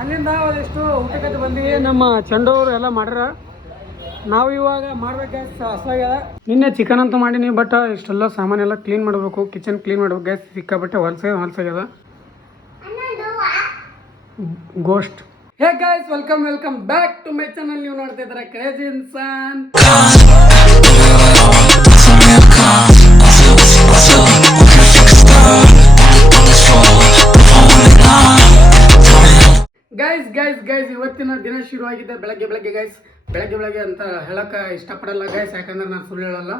ಅಲ್ಲಿಂದ ಒಂದಿಷ್ಟು ಊಟಕ್ಕೆ ಬಂದಿವಿ. ನಮ್ಮ ಚಂಡವರು ಎಲ್ಲ ಮಾಡ್ಯಾರ. ನಾವು ಇವಾಗ ಮಾಡ್ಬೇಕು ಗ್ಯಾಸ್ ಹಸುವಾಗ್ಯದ. ನಿನ್ನೆ ಚಿಕನ್ ಅಂತ ಮಾಡೀನಿ, ಬಟ್ ಇಷ್ಟೆಲ್ಲ ಸಾಮಾನೆಲ್ಲ ಕ್ಲೀನ್ ಮಾಡಬೇಕು, ಕಿಚನ್ ಕ್ಲೀನ್ ಮಾಡ್ಬೇಕು ಗ್ಯಾಸ್. ಸಿಕ್ಕಾಬಟ್ಟೆ ಹೊಲಸಾಗ್ಯದ ಗೋಸ್ಟ್. Hey guys, welcome back to my channel. ನೀವು ನೋಡ್ತಾ ಇದ್ದಾರೆ ಕ್ರೇಜಿ ಇನ್ಸಾನ್. ಗೈಸ್ ಇವತ್ತಿನ ದಿನ ಶುರುವಾಗಿದೆ ಬೆಳಗ್ಗೆ ಬೆಳಗ್ಗೆ ಅಂತ ಹೇಳಕ್ಕೆ ಇಷ್ಟಪಡಲ್ಲ ಗೈಸ್, ಯಾಕಂದ್ರೆ ನಾನು ಸುಳ್ಳು ಹೇಳಲ್ಲ.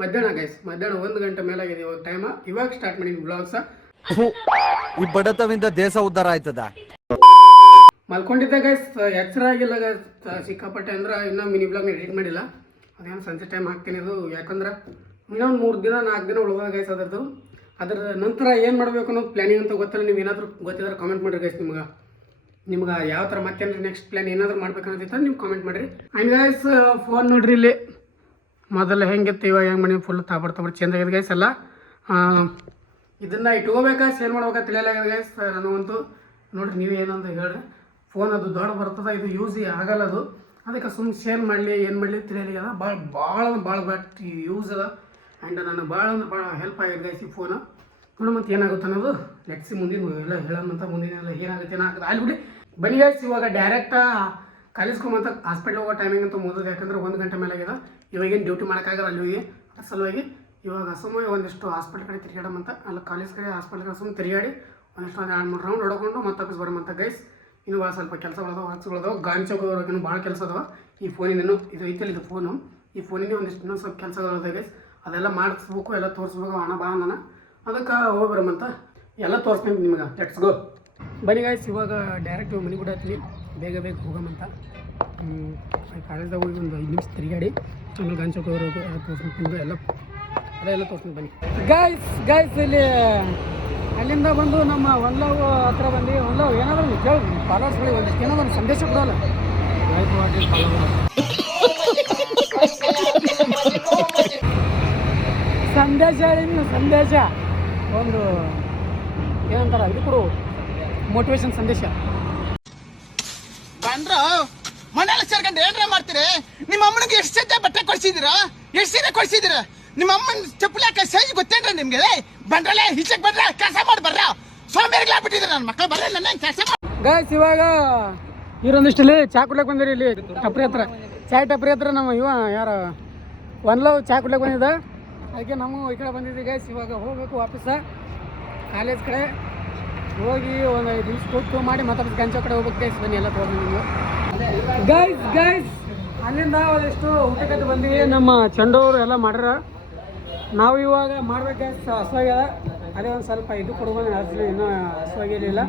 ಮಧ್ಯಾಹ್ನ 1 ಗಂಟೆ ಮೇಲಾಗಿದೆ ಇವಾಗ ಟೈಮ್. ಇವಾಗ ಸ್ಟಾರ್ಟ್ ಮಾಡಿದ್ವಿ ಬ್ಲಾಗ್ಸ. ಈ ಬಡತವಿಂದ ದೇಶ ಉದ್ಧಾರ ಆಯ್ತದ. ಮಲ್ಕೊಂಡಿದ್ದೆ ಗೈಸ್, ಎಚ್ಚರ ಆಗಿಲ್ಲ ಗೈಸ್ ಸಿಕ್ಕಾಪಟ್ಟೆ. ಅಂದ್ರೆ ಇನ್ನೂ ಮಿನಿ ಬ್ಲಾಗ್ನ ಎಡಿಟ್ ಮಾಡಿಲ್ಲ. ಅದೇನು ಸಂಜೆ ಟೈಮ್ ಹಾಕ್ತೀನಿ ಅದು, ಯಾಕಂದ್ರೆ ಇನ್ನೊಂದು 3 ದಿನ 4 ದಿನ ಉಳ್ದ ಗೈಸ್ ಅದರದ್ದು. ಅದ್ರ ನಂತರ ಏನು ಮಾಡಬೇಕು ಅನ್ನೋದು ಪ್ಲಾನಿಂಗ್ ಅಂತ ಗೊತ್ತಿಲ್ಲ. ನೀವು ಏನಾದರೂ ಗೊತ್ತಿದ್ರೆ ಕಾಮೆಂಟ್ ಮಾಡಿರಿ ಗೈಸ್. ನಿಮ್ಗೆ ಯಾವ ಥರ ಮತ್ತೇನು ನೆಕ್ಸ್ಟ್ ಪ್ಲ್ಯಾನ್ ಏನಾದರೂ ಮಾಡ್ಬೇಕಂತ ನೀವು ಕಾಮೆಂಟ್ ಮಾಡಿರಿ. ಆ್ಯಂಡ್ ಗೈಸ್ ಫೋನ್ ನೋಡ್ರಿ, ಇಲ್ಲಿ ಮೊದಲು ಹೆಂಗಿತ್ತು ಇವಾಗ ಹೆಂಗೆ ಮಾಡಿ ಫುಲ್ ತಾಬಡ್ ಚೇಂಜ್ ಆಗಿದೆ ಗೈಸ್ ಎಲ್ಲ. ಇದನ್ನು ಇಟ್ಕೋಬೇಕಾ ಸೇಲ್ ಮಾಡ್ಬೇಕಾ ತಿಳಿಯಲ್ಲ ಗೈಸ್ ನನಗಂತೂ. ನೋಡಿರಿ ನೀವು ಏನಂತ ಹೇಳ್ರಿ, ಫೋನ್ ಅದು ದೊಡ್ಡ ಬರ್ತದೆ, ಇದು ಯೂಸ್ ಆಗಲ್ಲ ಅದು. ಅದಕ್ಕೆ ಸುಮ್ಮನೆ ಸೇಲ್ ಮಾಡಲಿ ಏನು ಮಾಡಲಿ ತಿಳಿಯಲ್ಲ. ಭಾಳ ಬಟ್ ಯೂಸ್ ಅದ. ಆ್ಯಂಡ್ ನನಗೆ ಭಾಳ ಹೆಲ್ಪ್ ಆಗಿದೆ ಗೈಸ್ ಈ ಫೋನು. ನೋಡು ಮತ್ತೆ ಏನಾಗುತ್ತೆ ಅನ್ನೋದು ನೆಕ್ಸ್ಟ್ ಮುಂದಿನ ಎಲ್ಲ ಹೇಳೋಣಂತ. ಮುಂದಿನ ಏನಾಗುತ್ತೆ ಅಲ್ಲಿ ಬಿಡಿ. ಬನ್ನಿ ಗೈಸ್, ಇವಾಗ ಡೈರೆಕ್ಟಾ ಕಾಲೇಜ್ಕೊಂಬಂತ ಹಾಸ್ಪಿಟ್ಲ್ ಹೋಗೋ ಟೈಮಿಂಗ್ ಅಂತ ಮುಗಿದು, ಯಾಕಂದ್ರೆ 1 ಗಂಟೆ ಮೇಲೆ ಆಗಿದೆ. ಇವಾಗೇನು ಡ್ಯೂಟಿ ಮಾಡೋಕ್ಕಾಗಲ್ಲ ಅಲ್ಲಿ ಹೋಗಿ. ಅದ್ರ ಸಲುವಾಗಿ ಇವಾಗ ಸುಮ್ಮನೆ ಒಂದಿಷ್ಟು ಹಾಸ್ಪಿಟ್ಲ್ ಕಡೆ ತಿರುಗಾಡೋಂತ, ಅಲ್ಲ ಕಾಲೇಜ್ ಕಡೆ ಹಾಸ್ಪಿಟ್ಲ್ ಕಡೆ ಸುಮ್ಮನೆ ತಿರುಗಾಡಿ ಒಂದಿಷ್ಟು 2-3 ರೌಂಡ್ ಹೊಡ್ಕೊಂಡು ಮತ್ತೆ ವಾಪಸ್ ಬರೋಂತ ಗೈಸ್. ಇನ್ನು ಭಾಳ ಸ್ವಲ್ಪ ಕೆಲಸಗಳದಾವ ಗಾಂಧಿ ಚೌಕ ಹೋಗೋಕೆ ಭಾಳ ಕೆಲಸ ಅದಾವ. ಈ ಫೋನಿಂದ ಇದು ಐತಲ್ಲ, ಇದು ಫೋನು, ಈ ಫೋನಿಂದ ಒಂದಿಷ್ಟು ಇನ್ನೊಂದು ಸ್ವಲ್ಪ ಕೆಲಸಗಳದಾವ ಗೈಸ್. ಅದೆಲ್ಲ ಮಾಡಿಸ್ಬೇಕು, ಎಲ್ಲ ತೋರಿಸ್ಬೇಕು. ಹಣ ಬಾ ನಾನು ಅದಕ್ಕೆ ಹೋಗ್ಬರಮಂತ ಎಲ್ಲ ತೋರಿಸ್ತೀನಿ ನಿಮ್ಗೆ. Let's go. ಬನ್ನಿ ಗೈಸ್, ಇವಾಗ ಡೈರೆಕ್ಟ್ ಮನೆ ಕೂಡ ಹತ್ತೀನಿ, ಬೇಗ ಹೋಗಮಂತ. ಕಾಲೇಜ್ದಾಗ ಹೋಗಿ ಒಂದು 5 ನಿಮಿಷ ತಿರುಗಾಡಿ ಆಮೇಲೆ ಗಾಂಧಿ ಚೌಕ ಹೋಗೋದು ತೋರಿಸ್ತೀನಿ ಎಲ್ಲ ತೋರಿಸ್ತೀನಿ. ಬನ್ನಿ ಗೈಸ್ ಇಲ್ಲಿ ಅಲ್ಲಿಂದ ಬಂದು ನಮ್ಮ ಒನ್ಲವ್ ಹತ್ರ ಬಂದು ಏನಾದರೂ ಕೇಳಿ ಫಾಲೋವರ್ಸ್ಗಳಿಗೆ ಒಂದಿಷ್ಟು ಏನಾದ್ರು ಸಂದೇಶ ಕೊಡೋಲ್ಲ. ಸಂದೇಶ ಹೇಳಿ ನೀವು, ಸಂದೇಶ ಒಂದು ಏನಂತಾರ ಇದು ಕೊಡು, ಮೋಟಿವೇಶನ್ ಸಂದೇಶ. ಮನೆಯಲ್ಲಿ ಸೇರ್ಕೊಂಡು ಏನ್ರ ಮಾಡ್ತೀರಿ? ನಿಮ್ಮ ಅಮ್ಮನಿಗೆ ಎಷ್ಟು ಸೆಟ್ ಬಟ್ಟೆ ಕೊಡ್ಸಿದ್ದೀರಾ? ಎಷ್ಟು ಸೀರೆ ಕೊಡ್ಸಿದ್ದೀರಾ? ನಿಮ್ಮ ಅಮ್ಮನ ಚಪ್ಪಲಿ ಹಾಕ ಸೈಜ್ ಗೊತ್ತೇನ್ರ ನಿಮ್ಗೆ? ಬಂದ್ರಲ್ಲ ಈಚೆಗೆ ಬಂದ್ರೆ ಕೆಲಸ ಮಾಡಿ ಬರ್ರ. ಸೋಂಬೇರಿಗಳಾಗ್ಬಿಟ್ಟಿದ್ರೆ ನನ್ನ ಮಕ್ಕಳು ಬರ್ರ ನನ್ನ ಕೆಲಸ ಮಾಡಿ. ಗೈಸ್ ಇವಾಗ ಇರೊಂದಿಷ್ಟಲ್ಲಿ ಚಾ ಕುಡ್ಲಕ್ಕೆ ಬಂದಿರಿ. ಇಲ್ಲಿ ಟಪ್ರಿ ಹತ್ರ, ಚಾಯ್ ಟಪ್ರಿ ಹತ್ರ ನಮ್ಮ ಯಾರು ಒನ್ಲವ್ ಚಾ ಕುಡ್ಲಕ್ಕೆ ಬಂದಿದ್ದ. ಅದಕ್ಕೆ ನಾವು ಈ ಕಡೆ ಬಂದಿದ್ದೀವಿ ಗೈಸ್. ಇವಾಗ ಹೋಗ್ಬೇಕು ವಾಪಸ್ ಕಾಲೇಜ್ ಕಡೆ ಹೋಗಿ ಒಂದು 5 ನಿಮಿಷ ಕೂತು ಮಾಡಿ ಮತ್ತೆ ಗಂಚೋ ಕಡೆ ಹೋಗ್ಬೇಕು ಗೈಸ್. ಬನ್ನಿ ಎಲ್ಲ ತೊಗೊಂಡು ನೀವು ಗೈಸ್. ಅಲ್ಲಿಂದ ಒಂದಿಷ್ಟು ಊಟಕ್ಕೆ ಬಂದಿವಿ. ನಮ್ಮ ಚಂಡವರು ಎಲ್ಲ ಮಾಡ್ಯಾರ. ನಾವು ಇವಾಗ ಮಾಡ್ಬೇಕು ಗೈಸ್. ಹಸುವಾಗ್ಯದ. ಅದೇ ಒಂದು ಸ್ವಲ್ಪ ಇದು ಕೊಡ್ಬೋದು, ಇನ್ನೂ ಹಸುವಾಗಿರಲಿಲ್ಲ.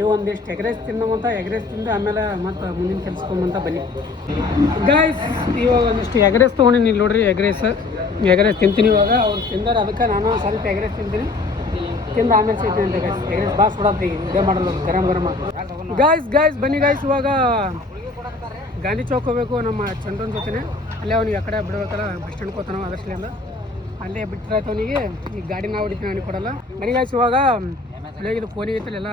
ಇವು ಒಂದಿಷ್ಟು ಎಗ್ರೆಸ್ ತಿನ್ನೋಂತ, ಎಗ್ರೆಸ್ ತಿಂದು ಆಮೇಲೆ ಮತ್ತೆ ಮುಂದಿನ ಕೆಲ್ಸಕೊಂಬಂತ ಬನ್ನಿ ಗೈಸ್. ಇವಾಗ ಒಂದಿಷ್ಟು ಎಗ್ರೆಸ್ ತೊಗೊಂಡಿನಿ. ಇಲ್ಲಿ ನೋಡ್ರಿ ಎಗ್ರೆಸ್ ತಿಂತೀನಿ ಇವಾಗ. ಅವ್ರು ತಿಂದಾರೆ, ಅದಕ್ಕೆ ನಾನು ಸ್ವಲ್ಪ ಎಗ್ರೆಸ್ ತಿಂತೀನಿ. ತಿಂದು ಆಮೇಲೆ ಸಿಗ್ತೀನಿ ಅಂತ ಗೈಸ್. ಎಗ್ರೆಸ್ ಭಾಳ ಸುಡತ್ತಿ ಇದೇ ಮಾಡಲ್ಲ, ಗರಂ ಗೈಸ್. ಬನ್ನಿ ಗೈಸ್, ಇವಾಗ ಗಾಂಧಿ ಚೌಕ್ ಹೋಗ್ಬೇಕು ನಮ್ಮ ಚಂದ್ರನ ಜೊತೆನೆ. ಅಲ್ಲೇ ಅವ್ನಿಗೆ ಆ ಕಡೆ ಬಿಡ್ಬೇಕಲ್ಲ, ಬಸ್ ಸ್ಟ್ಯಾಂಡ್ ಹೋಗ್ತಾನ. ಅದರ್ಸ್ಲಿಂದ ಅಲ್ಲೇ ಬಿಟ್ಟಿರೈತೆ ಅವನಿಗೆ. ಈ ಗಾಡಿ ನಾವು ಹೊಡಿತೀನಿ, ಅವನಿಗೆ ಕೊಡಲ್ಲ. ಬನ್ನಿ ಗೈಸ್, ಇವಾಗ ಇದು ಫೋನಿಗೆ ಐತಲ್ಲ ಎಲ್ಲ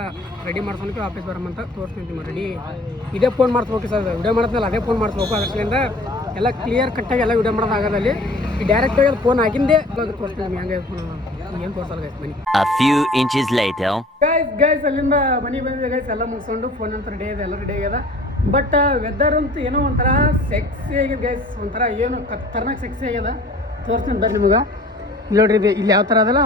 ರೆಡಿ ಮಾಡ್ಸ್ಕೊಳಕ್ಕೆ ವಾಪಸ್ ಬರಮಂತ ತೋರಿಸ್ತೀನಿ. ರೆಡಿ ಇದೇ ಫೋನ್ ಮಾಡಿಸ್ಬೇಕು ಸರ್, ವಿಡಿಯೋ ಮಾಡಿದ್ಮೇಲೆ ಅದೇ ಫೋನ್ ಮಾಡಿಸ್ಬೇಕು. ಅದರ್ಸ್ಲಿಂದ ಎಲ್ಲ ಕ್ಲಿಯರ್ ಕಟ್ಟಾಗಿ ಎಲ್ಲ ವಿಡಿಯೋ ಮಾಡೋದು ಆಗೋದಲ್ಲಿ. ಈ ಡೈರೆಕ್ಟಾಗಿ ಅದು ಫೋನ್ ಆಗಿಂದೇ ತೋರಿಸ್ತೀನಿ ಹೆಂಗೆ ಏನು ತೋರಿಸಲ್ಲ ಗೈಸ್. ಬನ್ನಿ ಗೈಸ್ ಅಲ್ಲಿಂದ ಮನೆ ಬಂದಿದೆ ಗೈಸ್. ಎಲ್ಲ ಮುಗಿಸ್ಕೊಂಡು ಫೋನ್ ಅಂತ ರೆಡಿ ಇದೆ, ಎಲ್ಲ ರೆಡಿ ಆಗ್ಯದ. ಬಟ್ ವೆದರ್ ಅಂತೂ ಏನೋ ಒಂಥರ ಸೆಕ್ಸಿ ಆಗಿದೆ ಗೈಸ್. ಒಂಥರ ಏನು ಖತರ್ನಾಕ್ ಸೆಕ್ಸಿ ಆಗ್ಯದ. ತೋರಿಸ್ತೀನಿ ಬರ್ರಿ ನಿಮ್ಗೆ. ಇಲ್ಲಿ ನೋಡ್ರಿ, ಇಲ್ಲಿ ಯಾವ ಥರ ಅದಲ್ಲ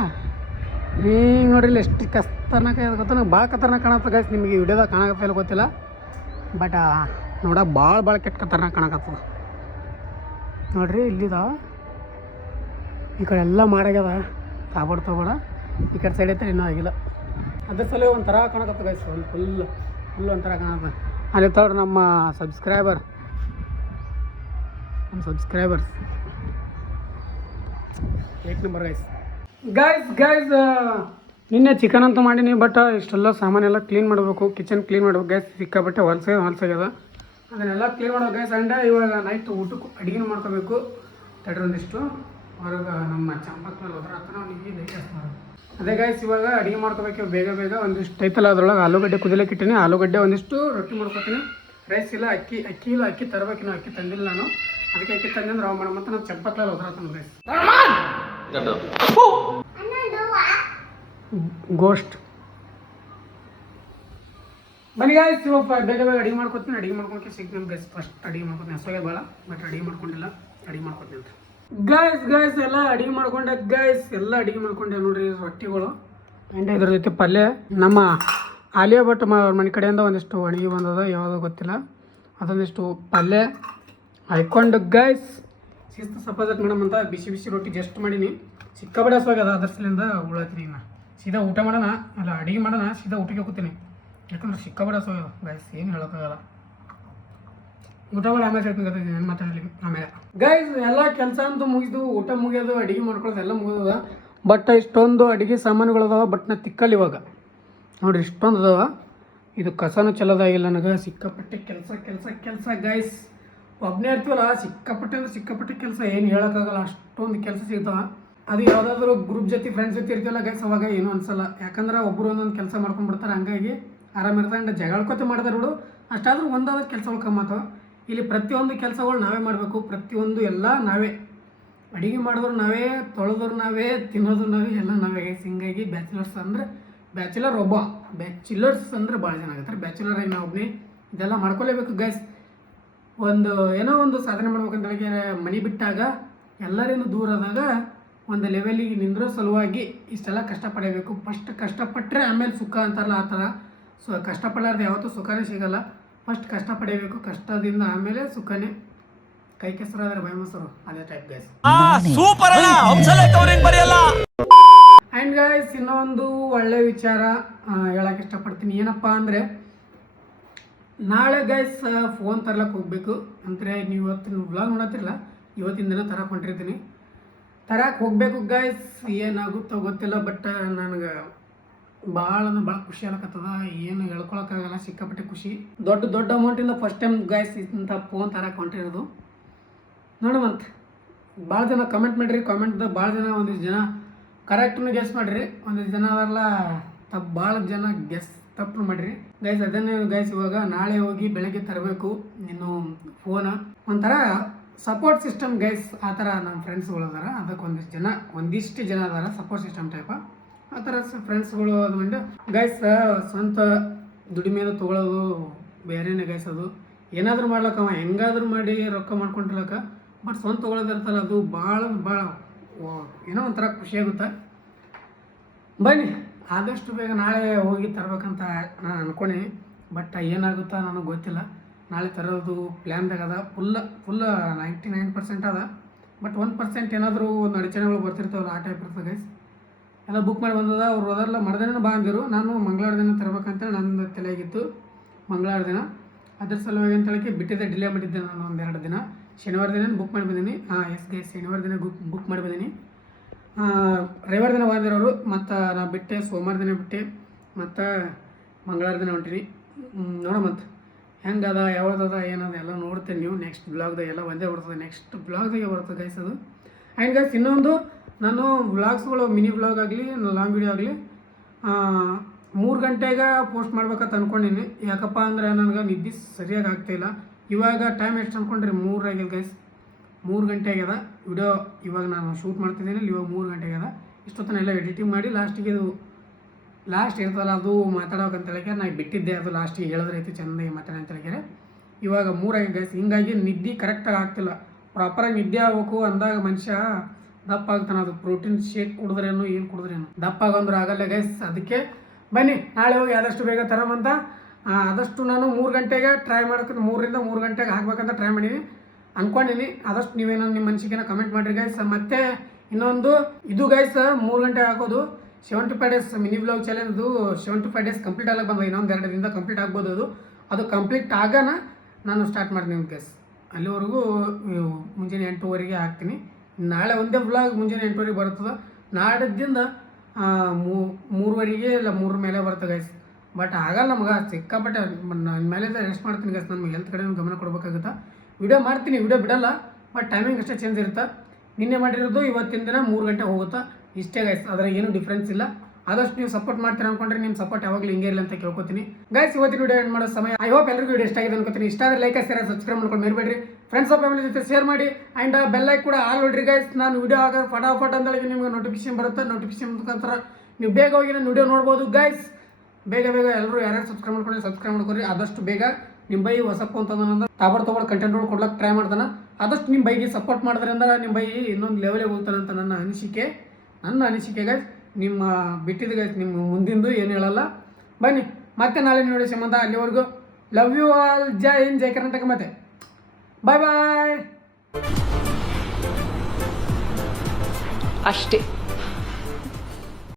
ಹಿಂಗೆ ನೋಡ್ರಿ. ಇಲ್ಲಿ ಎಷ್ಟು ಖತರ್ನಾಕ್ ಗೊತ್ತ, ನಂಗೆ ಭಾಳ ಖತರ್ನಾಕ್ ಕಾಣತ್ತೆ ಗೈಸ್. ನಿಮಗೆ ವಿಡಿಯೋದಾಗ ಕಾಣಕತ್ತ ಇಲ್ಲ ಗೊತ್ತಿಲ್ಲ, ಬಟ್ ನೋಡಕ್ಕೆ ಭಾಳ ಕೆಟ್ಟ ಖತರ್ನಾಕ್ ಕಾಣಕತ್ತದ ನೋಡ್ರಿ. ಇಲ್ಲಿದ ಈ ಕಡೆ ಎಲ್ಲ ಮಾಡಾಗ್ಯದ, ತಾಬಡ ಈ ಕಡೆ ಸೈಡ್ ಐತೆ ಇನ್ನೂ ಆಗಿಲ್ಲ. ಅದ್ರ ಸಲ ಒಂಥರ ಕಾಣಕತ್ತ ಗೈಸ್, ಫುಲ್ ಒಂಥರ ಕಾಣತ್ತ. ಅಲ್ಲಿ ತೋಡ್ರಿ ನಮ್ಮ ಸಬ್ಸ್ಕ್ರೈಬರ್ಸ್ ಏಕ್ ನಂಬರ್ ಗೈಸ್. ನಿನ್ನೆ ಚಿಕನ್ ಅಂತ ಮಾಡೀನಿ, ಬಟ್ ಇಷ್ಟೆಲ್ಲ ಸಾಮಾನೆಲ್ಲ ಕ್ಲೀನ್ ಮಾಡಬೇಕು, ಕಿಚನ್ ಕ್ಲೀನ್ ಮಾಡ್ಬೇಕು ಗೈಸ್. ಸಿಕ್ಕಾಬಟ್ಟೆ ಹೊಲಸಾಗ್ಯದ. ಅದನ್ನೆಲ್ಲ ಕ್ಲೀನ್ ಮಾಡ್ಬೇಕು ಗೈಸ್. ಆ್ಯಂಡ್ ಇವಾಗ ನೈಟ್ ಊಟಕ್ಕೆ ಅಡುಗೆ ಮಾಡ್ಕೋಬೇಕು. ತಡ್ರಿ ಒಂದಿಷ್ಟು ಹೊರಗೆ ನಮ್ಮ ಚಂಪಕ್ ಮೇಲೆ ಹೋದ್ರೆ ಹತ್ರ ಅವ್ನಿಗೆ ದೈ ಅದೇ ಗಾಯ್ಸ್ ಇವಾಗ ಅಡುಗೆ ಮಾಡ್ಕೋಬೇಕು ಬೇಗ ಬೇಗ ಒಂದಿಷ್ಟು ಐತಲ್ಲ ಅದ್ರೊಳಗೆ ಆಲೂಗಡ್ಡೆ ಕುದಿಲಕ್ಕೆ ಇಟ್ಟಿನಿ. ಆಲೂಗಡ್ಡೆ ಒಂದಿಷ್ಟು ರೊಟ್ಟಿ ಮಾಡ್ಕೊತೀನಿ. ರೈಸ್ ಇಲ್ಲ, ಅಕ್ಕಿ ಇಲ್ಲ, ಅಕ್ಕಿ ತರಬೇಕಿನ್ನು, ಅಕ್ಕಿ ತಂದಿಲ್ಲ ನಾನು. ಅದಕ್ಕೆ ಅಕ್ಕಿ ತಂದ್ರೆ ಅವು ಮಾಡೋ ಮತ್ತು ನಾನು ಚಪ್ಪತ್ತಲ್ಲ ಹೋದ್ರತನ ರೈಸ್ ಗೋಸ್ಟ್. ಬನ್ನಿ ಗಾಯ್ಸ್ ಇವಾಗ ಬೇಗ ಬೇಗ ಅಡುಗೆ ಮಾಡ್ಕೊತೀನಿ. ಅಡುಗೆ ಮಾಡ್ಕೊಳಕ್ಕೆ ಸಿಗ್ತೀನಿ ಗೈಸ್. ಫಸ್ಟ್ ಅಡುಗೆ ಮಾಡ್ಕೊತೀನಿ. ಹಸುವಾಗೆ ಭಾಳ ಬಟ್ ಅಡುಗೆ ಮಾಡ್ಕೊಂಡಿಲ್ಲ. ಅಡುಗೆ ಮಾಡ್ಕೊತೀನಿ ಅಂತ ಗಾಯ್ಸ್ ಎಲ್ಲ ಅಡುಗೆ ಮಾಡ್ಕೊಂಡೆ ಗಾಯ್ಸ್. ಎಲ್ಲ ಅಡುಗೆ ಮಾಡ್ಕೊಂಡೆ ನೋಡ್ರಿ. ರೊಟ್ಟಿಗಳು ಆ್ಯಂಡ್ ಇದ್ರ ಜೊತೆ ಪಲ್ಯ. ನಮ್ಮ ಆಲಿಯಾ ಭಟ್ ಮನೆ ಕಡೆಯಿಂದ ಒಂದಿಷ್ಟು ಅಡುಗೆ ಬಂದದ, ಯಾವುದೋ ಗೊತ್ತಿಲ್ಲ. ಅದೊಂದಿಷ್ಟು ಪಲ್ಯ ಹಾಕ್ಕೊಂಡು ಗಾಯ್ಸ್ ಶಿಸ್ತು ಸಪಾಜತ್ ಮೇಡಮ್ ಅಂತ ಬಿಸಿ ಬಿಸಿ ರೊಟ್ಟಿ ಜಸ್ಟ್ ಮಾಡೀನಿ. ಸಿಕ್ಕಾಬಡೆ ಹಸುವಾಗ್ಯದ, ಅದ್ರ ಸಲಿಂದ ಉಳತ್ತೀನಿ. ಈಗ ಸೀದಾ ಊಟ ಮಾಡೋಣ, ಅಲ್ಲ ಅಡುಗೆ ಮಾಡೋಣ, ಸೀದಾ ಊಟಕ್ಕೆ ಹೋಗ್ತೀನಿ. ಯಾಕಂದ್ರೆ ಸಿಕ್ಕಾಬಡೆ ಹಸುವಾಗ್ಯದ ಗಾಯ್ಸ್, ಏನು ಹೇಳೋಕ್ಕಾಗಲ್ಲ. ಊಟ ಮಾಡಿ ಆಮೇಲೆ ಹೇಳ್ತೀನಿ, ಏನು ಮಾತಾಡಲಿ ಆಮೇಲೆ. ಗೈಸ್ ಎಲ್ಲ ಕೆಲಸ ಅಂತೂ ಮುಗಿದು, ಊಟ ಮುಗಿಯೋದು, ಅಡುಗೆ ಮಾಡ್ಕೊಳ್ಳೋದು ಎಲ್ಲ ಮುಗಿದದ. ಬಟ್ ಇಷ್ಟೊಂದು ಅಡುಗೆ ಸಾಮಾನುಗಳದಾವ. ಬಟ್ ನಾ ತಿಕ್ಕಲ್ಲ ಇವಾಗ ನೋಡಿರಿ, ಇಷ್ಟೊಂದು ಅದಾವ. ಇದು ಕಸನೂ ಚಲೋದಾಗಿಲ್ಲ ನನಗೆ. ಸಿಕ್ಕಾಪಟ್ಟೆ ಕೆಲಸ ಗೈಸ್. ಒಬ್ಬನೇ ಇರ್ತೀವಲ್ಲ, ಸಿಕ್ಕಾಪಟ್ಟೆ ಕೆಲಸ, ಏನು ಹೇಳೋಕ್ಕಾಗಲ್ಲ. ಅಷ್ಟೊಂದು ಕೆಲಸ ಸಿಗ್ತಾವ. ಅದು ಯಾವುದಾದ್ರೂ ಗ್ರೂಪ್ ಜೊತೆ ಫ್ರೆಂಡ್ಸ್ ಜೊತೆ ಇರ್ತೀವಲ್ಲ ಗೈಸ್, ಅವಾಗ ಏನೂ ಅನ್ಸಲ್ಲ. ಯಾಕಂದ್ರೆ ಒಬ್ಬರು ಒಂದೊಂದು ಕೆಲಸ ಮಾಡ್ಕೊಂಡ್ಬಿಡ್ತಾರೆ. ಹಂಗಾಗಿ ಆರಾಮಿರ್ತಾರೆ. ಜಗಳಕೊತ್ತೆ ಮಾಡ್ತಾರೆ ಬಿಡು, ಅಷ್ಟಾದ್ರೂ ಒಂದಾದ್ರೂ ಕೆಲಸಗಳು ಕಮ್ಮತ್ತವ. ಇಲ್ಲಿ ಪ್ರತಿಯೊಂದು ಕೆಲಸಗಳು ನಾವೇ ಮಾಡಬೇಕು. ಪ್ರತಿಯೊಂದು ಎಲ್ಲ ನಾವೇ ಅಡುಗೆ ಮಾಡಿದ್ರು ನಾವೇ, ತೊಳೆದ್ರು ನಾವೇ, ತಿನ್ನೋದು ನಾವೇ, ಎಲ್ಲ ನಾವೇ ಗೈಸ್. ಹಿಂಗಾಗಿ ಬ್ಯಾಚುಲರ್ಸ್ ಅಂದರೆ ಬ್ಯಾಚುಲರ್ಸ್ ಅಂದರೆ ಭಾಳ ಜನ ಆಗತ್ತಾರೆ. ಬ್ಯಾಚುಲರ್ ಆಗಿ ನಾವು ಒಬ್ಬನೇ ಇದೆಲ್ಲ ಮಾಡ್ಕೊಲೇಬೇಕು ಗೈಸ್. ಏನೋ ಒಂದು ಸಾಧನೆ ಮಾಡ್ಬೇಕಂತೇಳಿ ಮನೆ ಬಿಟ್ಟಾಗ ಎಲ್ಲರಿಂದ ದೂರ ಆದಾಗ ಒಂದು ಲೆವೆಲಿಗೆ ನಿಂದ್ರೋ ಸಲುವಾಗಿ ಇಷ್ಟೆಲ್ಲ ಕಷ್ಟಪಡಬೇಕು. ಫಸ್ಟ್ ಕಷ್ಟಪಟ್ಟರೆ ಆಮೇಲೆ ಸುಖ ಅಂತಾರಲ್ಲ, ಆ ಥರ. ಸೊ ಕಷ್ಟಪಡಲಾರ್ದು ಯಾವತ್ತೂ ಸುಖನೇ ಸಿಗಲ್ಲ. ಫಸ್ಟ್ ಕಷ್ಟಪಡಬೇಕು, ಕಷ್ಟದಿಂದ ಆಮೇಲೆ ಸುಖನೇ. ಕೈ ಕೆಸರಾದ್ರೆ ಭಯ ಮೊಸರು, ಅದೇ ಟೈಪ್ ಗೈಸ್. ಆ್ಯಂಡ್ ಗೈಸ್ ಇನ್ನೊಂದು ಒಳ್ಳೆ ವಿಚಾರ ಹೇಳಕ್ಕೆ ಇಷ್ಟಪಡ್ತೀನಿ. ಏನಪ್ಪ ಅಂದರೆ ನಾಳೆ ಗೈಸ್ ಫೋನ್ ತರ್ಲಕ್ಕೆ ಹೋಗಬೇಕು. ಅಂದರೆ ನೀವು ಇವತ್ತಿನ ವ್ಲಾಗ್ ನೋಡತ್ತಿರಲ್ಲ, ಇವತ್ತಿನ ದಿನ ತರಕ್ಕೆ ಹೊಂಟಿರ್ತೀನಿ. ತರಕ್ಕೆ ಹೋಗಬೇಕು ಗೈಸ್. ಏನಾಗುತ್ತೋ ಗೊತ್ತಿಲ್ಲ. ಬಟ್ ನನಗೆ ಭಾಳ ಖುಷಿ ಆಗಕತ್ತದ. ಏನು ಹೇಳ್ಕೊಳಕ್ಕಾಗಲ್ಲ, ಸಿಕ್ಕಾಪಟ್ಟೆ ಖುಷಿ. ದೊಡ್ಡ ಅಮೌಂಟಿಂದ ಫಸ್ಟ್ ಟೈಮ್ ಗೈಸ್ ಇಂಥ ಫೋನ್ ತರಕ್ಕೆ ಹೊಂಟಿರೋದು. ನೋಡಮಂತ ಭಾಳ ಜನ ಕಮೆಂಟ್ ಮಾಡಿರಿ. ಕಾಮೆಂಟ್ದಾಗ ಭಾಳ ಜನ, ಒಂದಿಷ್ಟು ಜನ ಕರೆಕ್ಟ್ನು ಗೆಸ್ ಮಾಡಿರಿ, ಒಂದಿಷ್ಟು ಜನ ಅವರೆಲ್ಲ ಭಾಳ ಜನ ತಪ್ಪು ಮಾಡಿರಿ ಗೈಸ್. ಅದನ್ನೇ ಗೈಸ್ ಇವಾಗ ನಾಳೆ ಹೋಗಿ ಬೆಳಗ್ಗೆ ತರಬೇಕು ಇನ್ನು ಫೋನ. ಒಂಥರ ಸಪೋರ್ಟ್ ಸಿಸ್ಟಮ್ ಗೈಸ್. ಆ ಥರ ನಮ್ಮ ಫ್ರೆಂಡ್ಸ್ಗಳು ಅದಾರ. ಅದಕ್ಕೆ ಒಂದಿಷ್ಟು ಜನ ಅದಾರ ಸಪೋರ್ಟ್ ಸಿಸ್ಟಮ್ ಟೈಪ. ಆ ಥರ ಫ್ರೆಂಡ್ಸ್ಗಳು ಅದ್ಕೊಂಡು ಗೈಸ್ ಸ್ವಂತ ದುಡಿಮೆದು ತೊಗೊಳೋದು ಬೇರೆನೇ ಗೈಸ್. ಅದು ಏನಾದರೂ ಮಾಡ್ಲಕ್ಕ ಅವ ಹೆಂಗಾದ್ರೂ ಮಾಡಿ ರೊಕ್ಕ ಮಾಡ್ಕೊಂಡಿರ್ಲಕ್ಕ. ಬಟ್ ಸ್ವಂತ ತೊಗೊಳೋದಿರ್ತಲ್ಲ, ಅದು ಭಾಳ ಏನೋ ಒಂಥರ ಖುಷಿಯಾಗುತ್ತೆ. ಬನ್ನಿ ಆದಷ್ಟು ಬೇಗ ನಾಳೆ ಹೋಗಿ ತರಬೇಕಂತ ನಾನು ಅಂದ್ಕೊಂಡೀನಿ. ಬಟ್ ಏನಾಗುತ್ತಾ ನನಗೆ ಗೊತ್ತಿಲ್ಲ. ನಾಳೆ ತರೋದು ಪ್ಲ್ಯಾನ್ದಾಗ ಅದ. ಫುಲ್ 99% ಅದ. ಬಟ್ 1% ಏನಾದರೂ ಒಂದು ಅಡಚಣೆಗಳು ಬರ್ತಿರ್ತಾವಲ್ಲ, ಆ ಟೈಪ್ ಇರ್ತದೆ ಗೈಸ್. ಎಲ್ಲ ಬುಕ್ ಮಾಡಿ ಬಂದದ. ಅವ್ರು ಹೋದಲ್ಲ ಮರ್ದಿನ ಬಾ ಅಂದಿರು. ನಾನು ಮಂಗಳವಾರ ದಿನ ತರಬೇಕಂತೇಳಿ ನನ್ನ ತಲೆಯಾಗಿತ್ತು. ಮಂಗಳವಾರ ದಿನ ಅದ್ರ ಸಲುವಾಗಿ ಅಂತೇಳಕ್ಕೆ ಬಿಟ್ಟಿದ್ದೆ, ಡಿಲೇ ಮಾಡಿದ್ದೆ ನಾನು ಒಂದೆರಡು ದಿನ. ಶನಿವಾರ ದಿನ ಬುಕ್ ಮಾಡಿ ಬಂದೀನಿ. ಎಸ್ ಗೈಸ್, ಶನಿವಾರ ದಿನ ಬುಕ್ ಮಾಡಿ ಬಂದೀನಿ. ರವಿವಾರ ದಿನ ಬಂದಿರೋರು. ಮತ್ತು ನಾ ಬಿಟ್ಟೆ, ಸೋಮವಾರ ದಿನ ಬಿಟ್ಟೆ, ಮತ್ತು ಮಂಗಳವಾರ ದಿನ ಹೊಂಟೀನಿ. ನೋಡಮಂತ ಹೆಂಗದ, ಯಾವ್ದದ, ಏನದ ಎಲ್ಲ ನೋಡ್ತೇನೆ. ನೀವು ನೆಕ್ಸ್ಟ್ ಬ್ಲಾಗ್ದಾಗ ಎಲ್ಲ ಒಂದೇ ಬರ್ತದೆ. ನೆಕ್ಸ್ಟ್ ಬ್ಲಾಗ್ದಾಗೆ ಬರ್ತದೆ ಗೈಸ್ ಅದು. ಆ್ಯಂಡ್ ಗೈಸ್ ಇನ್ನೊಂದು, ನಾನು ವ್ಲಾಗ್ಸ್ಗಳು ಮಿನಿ ವ್ಲಾಗ್ ಆಗಲಿ ಲಾಂಗ್ ವಿಡಿಯೋ ಆಗಲಿ 3 ಗಂಟೆಗೆ ಪೋಸ್ಟ್ ಮಾಡ್ಬೇಕಂತ ಅಂದ್ಕೊಂಡೀನಿ. ಯಾಕಪ್ಪ ಅಂದರೆ ನನಗೆ ನಿದ್ದೆ ಸರಿಯಾಗಿ ಆಗ್ತಾಯಿಲ್ಲ. ಇವಾಗ ಟೈಮ್ ಎಷ್ಟು ಅಂದ್ಕೊಂಡ್ರಿ? 3 ಆಗ್ಯದ ಗೈಸ್. 3 ಗಂಟೆ ಆಗ್ಯದ. ವಿಡಿಯೋ ಇವಾಗ ನಾನು ಶೂಟ್ ಮಾಡ್ತಿದ್ದೀನಿ, ಇವಾಗ 3 ಗಂಟೆ ಆಗ್ಯದ. ಇಷ್ಟೊತ್ತನೆಲ್ಲ ಎಡಿಟಿಂಗ್ ಮಾಡಿ ಲಾಸ್ಟಿಗೆ ಇದು ಲಾಸ್ಟ್ ಇರ್ತಲ್ಲ ಅದು ಮಾತಾಡೋಕಂತ ಹೇಳಿಕೆ ನಾನು ಬಿಟ್ಟಿದ್ದೆ. ಅದು ಲಾಸ್ಟಿಗೆ ಹೇಳಿದ್ರೆ ಐತಿ ಚೆಂದಾಗಿ ಮಾತಾಡೋ ಅಂತ ಹೇಳಿಕೆ. ಇವಾಗ 3 ಆಗಿದೆ ಗೈಸ್. ಹಿಂಗಾಗಿ ನಿದ್ದೆ ಕರೆಕ್ಟಾಗಿ ಆಗ್ತಿಲ್ಲ. ಪ್ರಾಪರಾಗಿ ನಿದ್ದೆ ಆಗ್ಬೇಕು ಅಂದಾಗ ಮನುಷ್ಯ ದಪ್ಪ ಆಗ್ತಾನೆ. ಅದು ಪ್ರೋಟೀನ್ ಶೇಕ್ ಕುಡಿದ್ರೇನು ಏನು ಕುಡಿದ್ರೇನು ದಪ್ಪ ಆಗೋಂದ್ರೆ ಆಗಲ್ಲ ಗೈಸ್. ಅದಕ್ಕೆ ಬನ್ನಿ ನಾಳೆ ಹೋಗಿ ಆದಷ್ಟು ಬೇಗ ತರಮಂತ. ಆದಷ್ಟು ನಾನು 3 ಗಂಟೆಗೆ ಟ್ರೈ ಮಾಡೋಕೆ 3 ರಿಂದ 3 ಗಂಟೆಗೆ ಹಾಕ್ಬೇಕಂತ ಟ್ರೈ ಮಾಡೀನಿ ಅಂದ್ಕೊಂಡೀನಿ. ಆದಷ್ಟು ನೀವೇನೋ ನಿಮ್ಮ ಮನಸ್ಸಿಗೆ ಕಮೆಂಟ್ ಮಾಡಿರಿ ಗೈಸ್. ಮತ್ತು ಇನ್ನೊಂದು ಇದು ಗೈಸ್, 3 ಗಂಟೆಗೆ ಹಾಕೋದು 75 ಡೇಸ್ ಮಿನಿ ವ್ಲಾಗ್ ಚಾಲೆಂಜ್ದು 75 ಡೇಸ್ ಕಂಪ್ಲೀಟ್ ಆಗಕ್ಕೆ ಬಂದ. ಇನ್ನೊಂದು 2 ದಿನದಿಂದ ಕಂಪ್ಲೀಟ್ ಆಗ್ಬೋದು. ಅದು ಕಂಪ್ಲೀಟ್ ಆಗೋಣ ನಾನು ಸ್ಟಾರ್ಟ್ ಮಾಡ್ತೀನಿ ಗೈಸ್. ಅಲ್ಲಿವರೆಗೂ ಮುಂಜಾನೆ 8:30ಗೆ ಹಾಕ್ತೀನಿ. ನಾಳೆ ಒಂದೇ ವ್ಲಾಗ್ ಮುಂಜಾನೆ 8:30ಗೆ ಬರ್ತದೆ. ನಾಡಿದ್ದಿಂದ 3:30ಗೆ ಇಲ್ಲ 3 ಮೇಲೆ ಬರ್ತದೆ ಗೈಸ್. ಬಟ್ ಆಗಲ್ಲ ನಮಗೆ ಸಿಕ್ಕಾಪಟ್ಟೆ. ನನ್ನ ಮೇಲೆ ರೆಸ್ಟ್ ಮಾಡ್ತೀನಿ ಗೈಸ್. ನಮ್ಮ ಹೆಲ್ತ್ ಕಡೆ ಗಮನ ಕೊಡಬೇಕಾಗುತ್ತೆ. ವಿಡಿಯೋ ಮಾಡ್ತೀನಿ, ವಿಡಿಯೋ ಬಿಡಲ್ಲ. ಬಟ್ ಟೈಮಿಂಗ್ ಅಷ್ಟೇ ಚೇಂಜ್ ಇರುತ್ತೆ. ನಿನ್ನೆ ಮಾಡಿರೋದು ಇವತ್ತಿನ ದಿನ 3 ಗಂಟೆ ಹೋಗುತ್ತೆ. ಇಷ್ಟೇ ಗೈಸ್, ಅದ್ರಾಗ ಏನು ಡಿಫ್ರೆನ್ಸ್ ಇಲ್ಲ. ಆದಷ್ಟು ನೀವು ಸಪೋರ್ಟ್ ಮಾಡ್ತೀರಾ ಅನ್ಕೊಂಡ್ರೆ ನಿಮ್ಮ ಸಪೋರ್ಟ್ ಯಾವಾಗಲೂ ಹಿಂಗೆ ಇರಲಿ ಅಂತ ಕೇಳ್ಕೊತೀನಿ ಗೈಸ್. ಇವತ್ತಿನ ವಿಡಿಯೋ ಎಂಡ್ ಮಾಡೋ ಸಮಯ. ಐ ಹೋಪ್ ಎಲ್ಲರಿಗೂ ವಿಡಿಯೋ ಇಷ್ಟ ಆಗಿದೆ ಅನ್ಕೋತೀನಿ. ಇಷ್ಟ ಆದರೆ ಲೈಕ್ ಶೇರ್ ಸಬ್ಸ್ಕ್ರೈಬ್ ಮಾಡ್ಕೊಂಡು ಮರಿಬೇಡ್ರಿ. ಫ್ರೆಂಡ್ಸ್ ಆಫ್ ಫ್ಯಾಮಿಲಿ ಜೊತೆ ಶೇರ್ ಮಾಡಿ ಆ್ಯಂಡ್ ಬೆಲ್ಲೈಕ್ ಕೂಡ ಆಲ್ ನೋಡ್ರಿ ಗೈಸ್. ನಾನು ವಿಡಿಯೋ ಆಗ ಫಟಾಫಟ್ ಅಂತೇಳಿ ನಿಮ್ಗೆ ನೋಟಿಫಿಕೇಶನ್ ಬರುತ್ತೆ. ನೋಟಿಫಿಕೇಶನ್ ಮುಖಾಂತರ ನೀವು ಬೇಗ ಹೋಗಿ ನಾನು ವಿಡಿಯೋ ನೋಡ್ಬೋದು ಗೈಸ್. ಬೇಗ ಎಲ್ಲರೂ ಯಾರ್ಯಾರು ಸಬ್ಸ್ಕ್ರೈಬ್ ಮಾಡ್ಕೊಳ್ರಿ. ಆದಷ್ಟು ಬೇಗ ನಿಮ್ಮ ಬೈ ಹೊಸ ಫೋನ್ ತಂದ್ರೆ ತಾಬರ್ ಕಂಟೆಂಟ್ಗಳು ಕೊಡ್ಲಿಕ್ಕೆ ಟ್ರೈ ಮಾಡ್ತಾನೆ. ಆದಷ್ಟು ನಿಮ್ಮ ಬೈಗೆ ಸಪೋರ್ಟ್ ಮಾಡಿದ್ರಿಂದ ನಿಮ್ಮ ಬೈ ಇನ್ನೊಂದು ಲೆವೆಲಿಗೆ ಹೋಗ್ತಾನೆ ಅಂತ ನನ್ನ ಅನಿಸಿಕೆ ಗೈಸ್. ನಿಮ್ಮ ಬಿಟ್ಟಿದ್ದು ಗೈಸ್, ನಿಮ್ಮ ಮುಂದಿಂದು ಏನು ಹೇಳಲ್ಲ. ಬನ್ನಿ ಮತ್ತೆ ನಾಳೆ ನೋಡಿ ಸಂಬಂಧ. ಅಲ್ಲಿವರೆಗೂ ಲವ್ ಯು ಆಲ್. ಜೈ ಹಿಂದ್, ಜೈ ಕರ್ನಾಟಕ. ಮತ್ತೆ ಬಾಯ್ ಬಾಯ್ ಅಷ್ಟೇ.